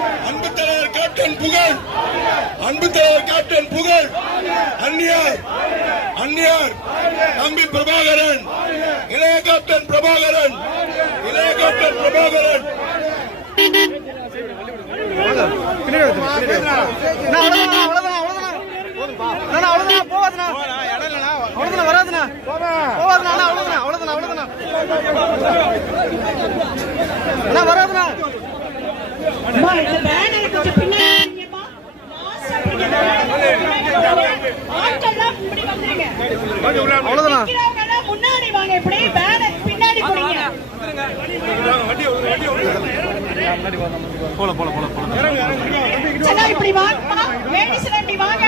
அன்பு தலைவர் கேப்டன் புகழ். அன்பு தலைவர் கேப்டன் புகழ். அந்நியார். அந்நியார். தம்பி பிரபாகரன். இளைய கேப்டன் பிரபாகரன். இளைய கேப்டன் பிரபாகரன். அம்மா, இந்த banner கொஞ்சம் பின்னாடி வைங்கம்மா. last ஆ பிடிங்க. ஆட்கள்லாம் இப்படி வந்துருங்க. நிக்கிறவங்க முன்னாடி வாங்க இப்படி பேனர் பின்னாடி போல சனா இப்படி வாங்கம்மா லேடிஸ் இப்படி வாங்க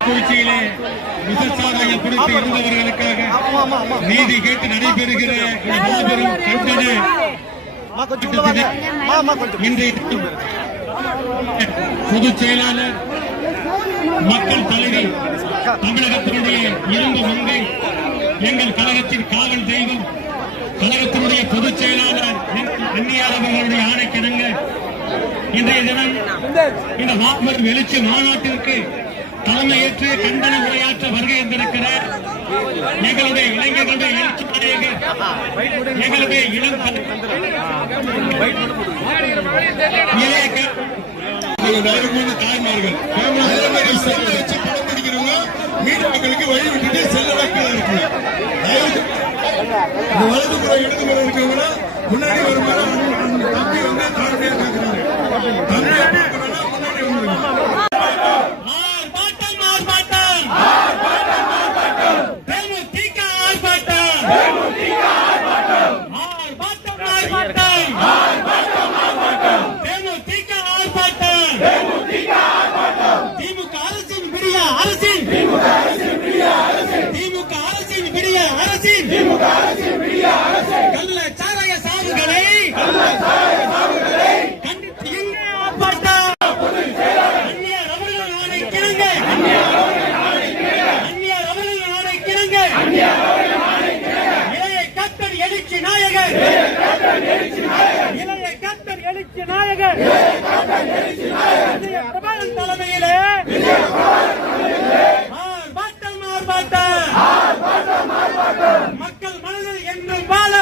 திருச்சியிலே விசச்சாராயம் குடித்து இருந்தவர்களுக்காக நீதி கேட்டு நடைபெறுகிற மாபெரும் கண்டன இன்றைய பொதுச் செயலாளர் மக்கள் தலைவர் தமிழகத்தினுடைய இரும்பு மங்கை எங்கள் கழகத்தின் காவல் தெய்வம் கழகத்தினுடைய பொதுச் செயலாளர் அந்நியார் அவர்களுடைய ஆணைக்கிணங்க இன்றைய தினம் இந்த மாபெரும் வெளிச்ச மாநாட்டிற்கு தலைமையேற்று கண்டன உரையாற்ற வருகை இருந்திருக்கிற எங்களுடைய இளைஞர்களுடைய எழுச்சி நாயகர் எங்களுடைய இளம் தலை- இளைய க- தாய்மார்கள் செல்ல வச்சு படம் பிடிக்கிறவங்க மீடியாக்களுக்கு வழி விட்டுட்டு செல்ல வைக்கிறதா இருக்கு. தயவு இந்த இருக்கவங்க முன்னாடி வரும்போது தம்பி வந்து தாழ்மையா கேட்கிறாரு தம்பியா முன்னாடி வந்துருங்க ஆர்ப்பாட்டம் ஆர்ப்பாட்டம் தேமுதிக ஆர்ப்பாட்டம் ஆர்ப்பாட்டம் ஆர்ப்பாட்டம் தேமுதிக ஆர்ப்பாட்டம் திமுக அரசின் விடிய அரசின் திமுக அரசின் விடிய அரசின் கள்ள சாராய சாவுகளை கண்டித்து எங்கே ஆர்ப்பாட்டம் அவர்கள் நாளை கிழங்க இளைய கத்தர் எழுச்சி நாயகர். இளைய கத்தர் எழுச்சி நாயகர். விஜய பிரபாகரன் தலைமையிலே ஆர்ப்பாட்டம் மக்கள் மனதில் என்றும் வாழ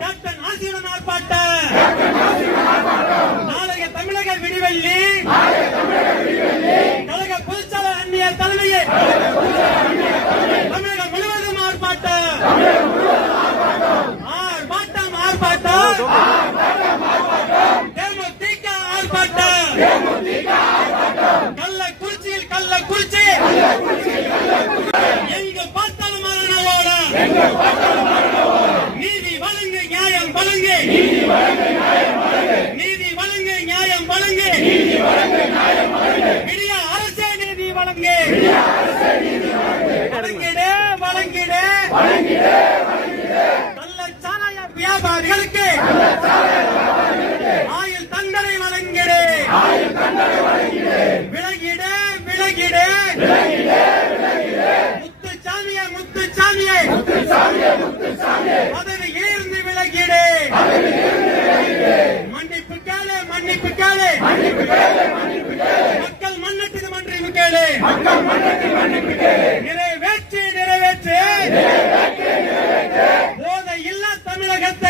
கேப்டன் ஆசிரியர் ஆர்ப்பாட்டம். நாளைய தமிழக விடிவெள்ளி. கழக பொதுச்செயலர் அந்நிய தலைமையை. தமிழகம் முழுவதும் ஆர்ப்பாட்டம்.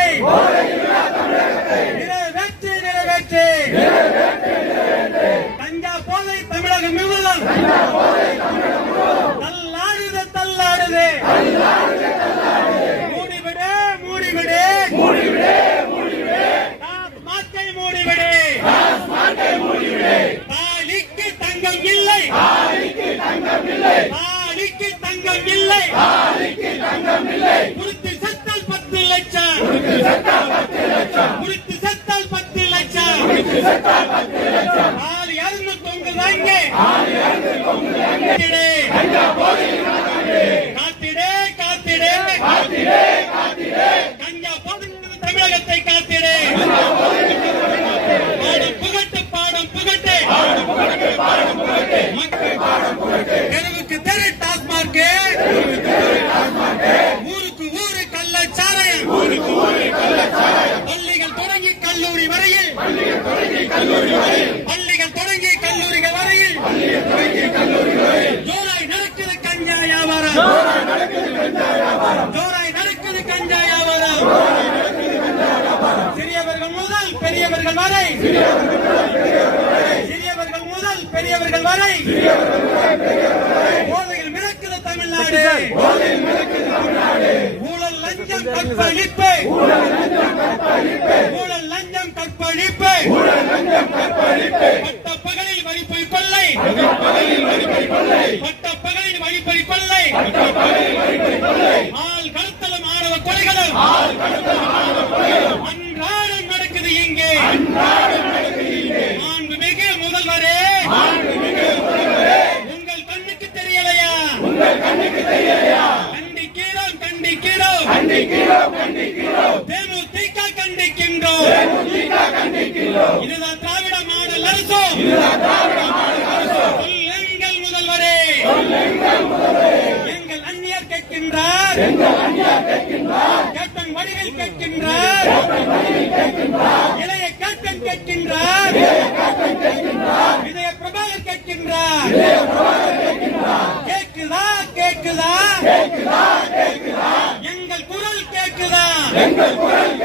Morning! Morning! ஆறு இறந்து தொங்குதா பள்ளிகள் தொடங்கி கல்லூரிகள் வரையில் ஜோராய் நடக்குது கஞ்சா வியாபாரம் ஜோராய் நடக்குது கஞ்சா வியாபாரம் சிறியவர்கள் முதல் பெரியவர்கள் வரை. சிறியவர்கள் முதல் பெரியவர்கள் வரை. போதையில் மிதக்குது தமிழ்நாடு. ஊழல் லஞ்சம் கற்பழிப்பு ஊழல் லஞ்சம் கற்பழிப்பு பட்ட பகலில் வரிப்பை கொள்ளை. பட்ட பகலில் வரிப்பை கொள்ளை. ஆள் கடத்தலும் ஆணவ கொலைகளும். அன்றாடம் நடக்குது இங்கே. மாண்புமிகு முதல்வரே. உங்கள் கண்ணுக்கு தெரியலையா? கண்டிக்கிறோம் கண்டிக்கிறோம். தேமுதிக இதுதான் திராவிட மாடல் அரசு. எங்கள் முதல்வரே. எங்கள் அந்நியர் கேட்கின்றார். கேப்டன் வடிவில் கேட்கின்றார். இளைய கேப்டன் கேட்கின்றார். விஜய பிரபாகர் கேட்கின்றார். கேக்குதா கேக்குதா எங்கள் குரல் கேக்குதா குடியை